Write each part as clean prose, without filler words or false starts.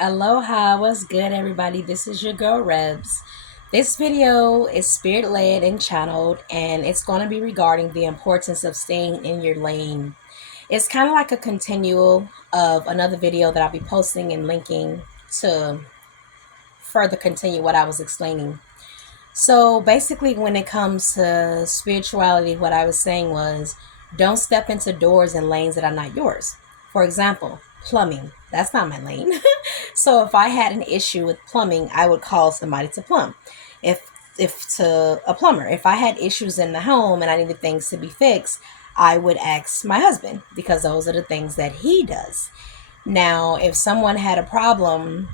Aloha, what's good, everybody? This is your girl Rebs. This video is spirit led and channeled, and it's going to be regarding the importance of staying in your lane. It's kind of like a continual of another video that I'll be posting and linking to further continue what I was explaining. So basically, when it comes to spirituality, what I was saying was don't step into doors and lanes that are not yours. For example, plumbing. That's not my lane. So if I had an issue with plumbing, I would call somebody to plumb. If to a plumber. If I had issues in the home and I needed things to be fixed, I would ask my husband because those are the things that he does. Now, if someone had a problem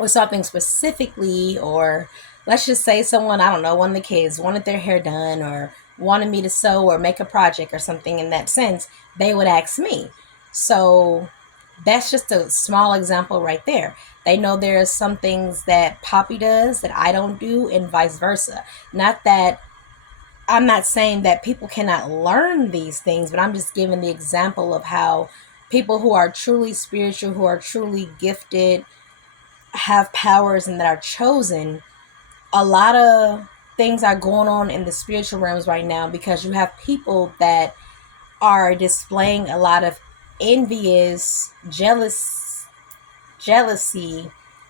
with something specifically, or let's just say someone, I don't know, one of the kids wanted their hair done or wanted me to sew or make a project or something in that sense, they would ask me. So that's just a small example right there. They know there are some things that Poppy does that I don't do, and vice versa. Not that I'm not saying that people cannot learn these things, but I'm just giving the example of how people who are truly spiritual, who are truly gifted, have powers and that are chosen, a lot of things are going on in the spiritual realms right now because you have people that are displaying a lot of envious, jealousy,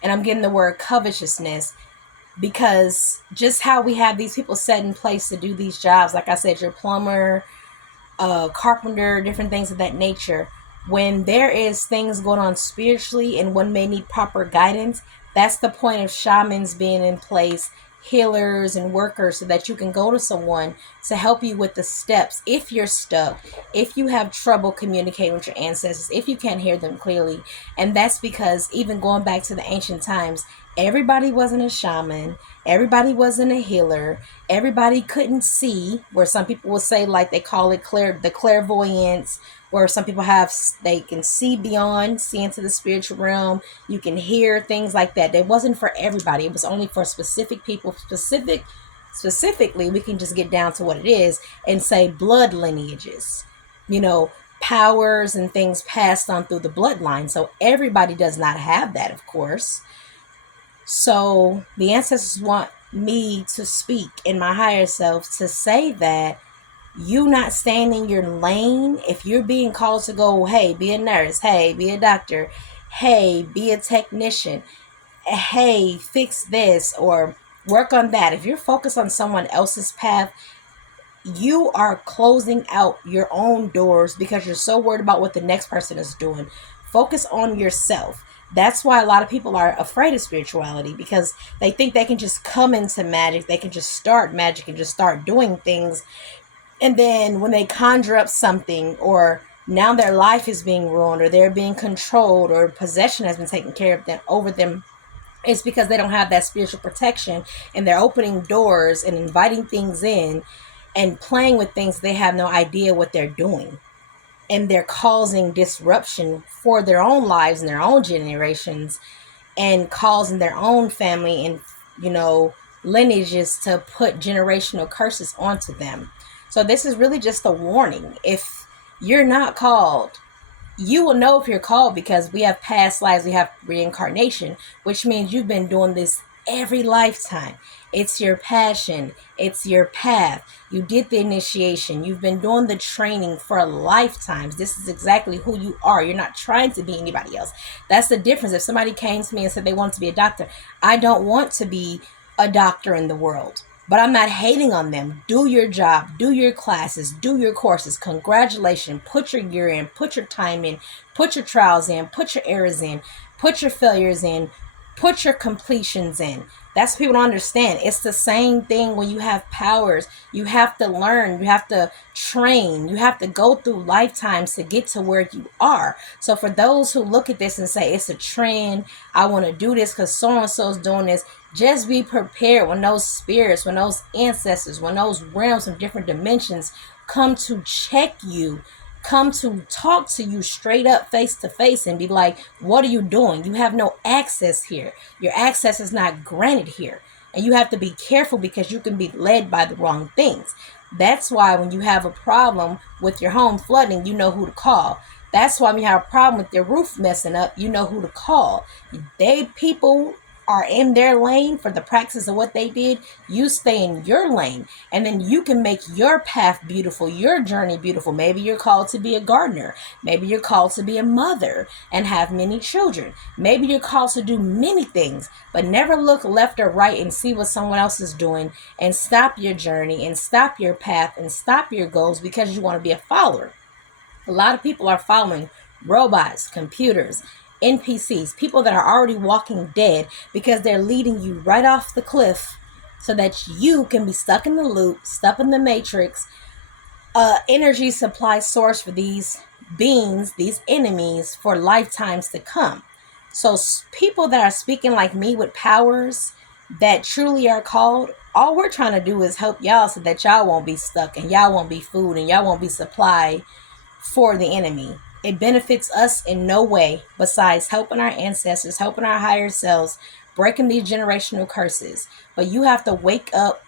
and I'm getting the word covetousness because just how we have these people set in place to do these jobs, like I said, your plumber, carpenter, different things of that nature. When there is things going on spiritually and one may need proper guidance, that's the point of shamans being in place, healers and workers, so that you can go to someone to help you with the steps. If you're stuck, if you have trouble communicating with your ancestors, if you can't hear them clearly. And that's because even going back to the ancient times, everybody wasn't a shaman, everybody wasn't a healer, everybody couldn't see, where some people will say, like they call it the clairvoyance, where some people have, they can see beyond, see into the spiritual realm, you can hear things like that. It wasn't for everybody, it was only for specific people. Specifically, we can just get down to what it is and say blood lineages, you know, powers and things passed on through the bloodline. So everybody does not have that, of course. So the ancestors want me to speak in my higher self to say that you not staying in your lane, if you're being called to go, hey, be a nurse, hey, be a doctor, hey, be a technician, hey, fix this or work on that. If you're focused on someone else's path, you are closing out your own doors because you're so worried about what the next person is doing. Focus on yourself. That's why a lot of people are afraid of spirituality, because they think they can just come into magic, they can just start magic and just start doing things. And then when they conjure up something, or now their life is being ruined, or they're being controlled, or possession has been taken care of them over them, it's because they don't have that spiritual protection, and they're opening doors and inviting things in and playing with things they have no idea what they're doing, and they're causing disruption for their own lives and their own generations, and causing their own family and, lineages to put generational curses onto them. So this is really just a warning. If you're not called, you will know if you're called, because we have past lives, we have reincarnation, which means you've been doing this every lifetime. It's your passion, it's your path. You did the initiation, you've been doing the training for lifetimes. This is exactly who you are. You're not trying to be anybody else. That's the difference. If somebody came to me and said they want to be a doctor, I don't want to be a doctor in the world. But I'm not hating on them. Do your job, do your classes, do your courses. Congratulations. Put your year in, put your time in, put your trials in, put your errors in, put your failures in, put your completions in. That's what people don't understand. It's the same thing when you have powers. You have to learn, you have to train, you have to go through lifetimes to get to where you are. So for those who look at this and say it's a trend, I want to do this because so and so is doing this, just be prepared when those spirits, when those ancestors, when those realms of different dimensions come to check you, come to talk to you straight up face to face and be like, what are you doing? You have no access here. Your access is not granted here. And you have to be careful because you can be led by the wrong things. That's why when you have a problem with your home flooding, you know who to call. That's why when you have a problem with your roof messing up, you know who to call. People are in their lane for the practice of what they did. You stay in your lane, and then you can make your path beautiful, your journey beautiful. Maybe you're called to be a gardener. Maybe you're called to be a mother and have many children. Maybe you're called to do many things, but never look left or right and see what someone else is doing and stop your journey and stop your path and stop your goals because you want to be a follower. A lot of people are following robots, computers, NPCs, people that are already walking dead because they're leading you right off the cliff so that you can be stuck in the loop, stuck in the matrix, energy supply source for these beings, these enemies for lifetimes to come. So people that are speaking like me with powers that truly are called, all we're trying to do is help y'all so that y'all won't be stuck and y'all won't be food and y'all won't be supply for the enemy. It benefits us in no way besides helping our ancestors, helping our higher selves, breaking these generational curses. But you have to wake up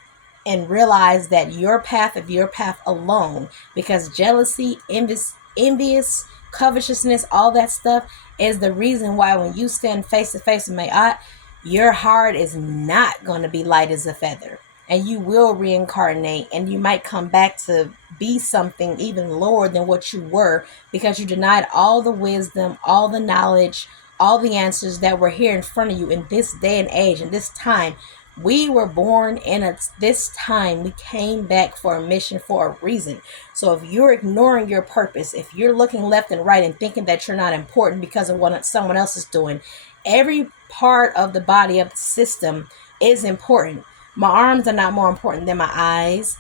and realize that your path of your path alone, because jealousy, envious, covetousness, all that stuff is the reason why when you stand face to face with Mayat, your heart is not going to be light as a feather, and you will reincarnate, and you might come back to be something even lower than what you were because you denied all the wisdom, all the knowledge, all the answers that were here in front of you in this day and age, in this time. We were born in this time. We came back for a mission, for a reason. So if you're ignoring your purpose, if you're looking left and right and thinking that you're not important because of what someone else is doing, every part of the body, of the system, is important. My arms are not more important than my eyes.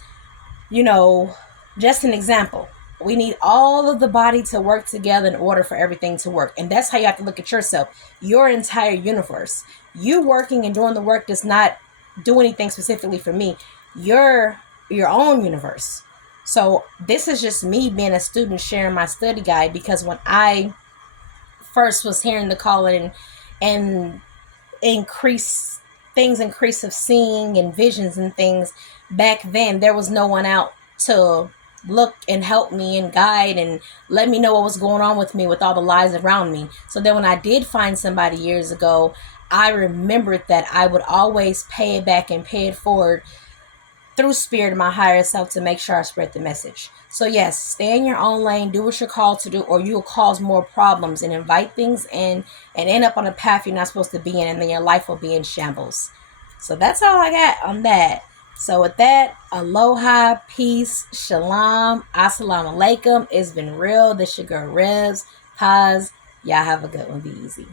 Just an example. We need all of the body to work together in order for everything to work. And that's how you have to look at yourself, your entire universe. You working and doing the work does not do anything specifically for me. You're your own universe. So this is just me being a student sharing my study guide, because when I first was hearing the calling and increase of seeing and visions and things back then, there was no one out to look and help me and guide and let me know what was going on with me with all the lies around me. So then when I did find somebody years ago, I remembered that I would always pay it back and pay it forward through spirit of my higher self to make sure I spread the message. So yes, stay in your own lane, do what you're called to do, or you'll cause more problems and invite things in and end up on a path you're not supposed to be in, and then your life will be in shambles. So that's all I got on that. So with that, aloha, peace, shalom, assalamu alaikum. It's been real. This your girl Revs. Paz. Y'all have a good one. Be easy.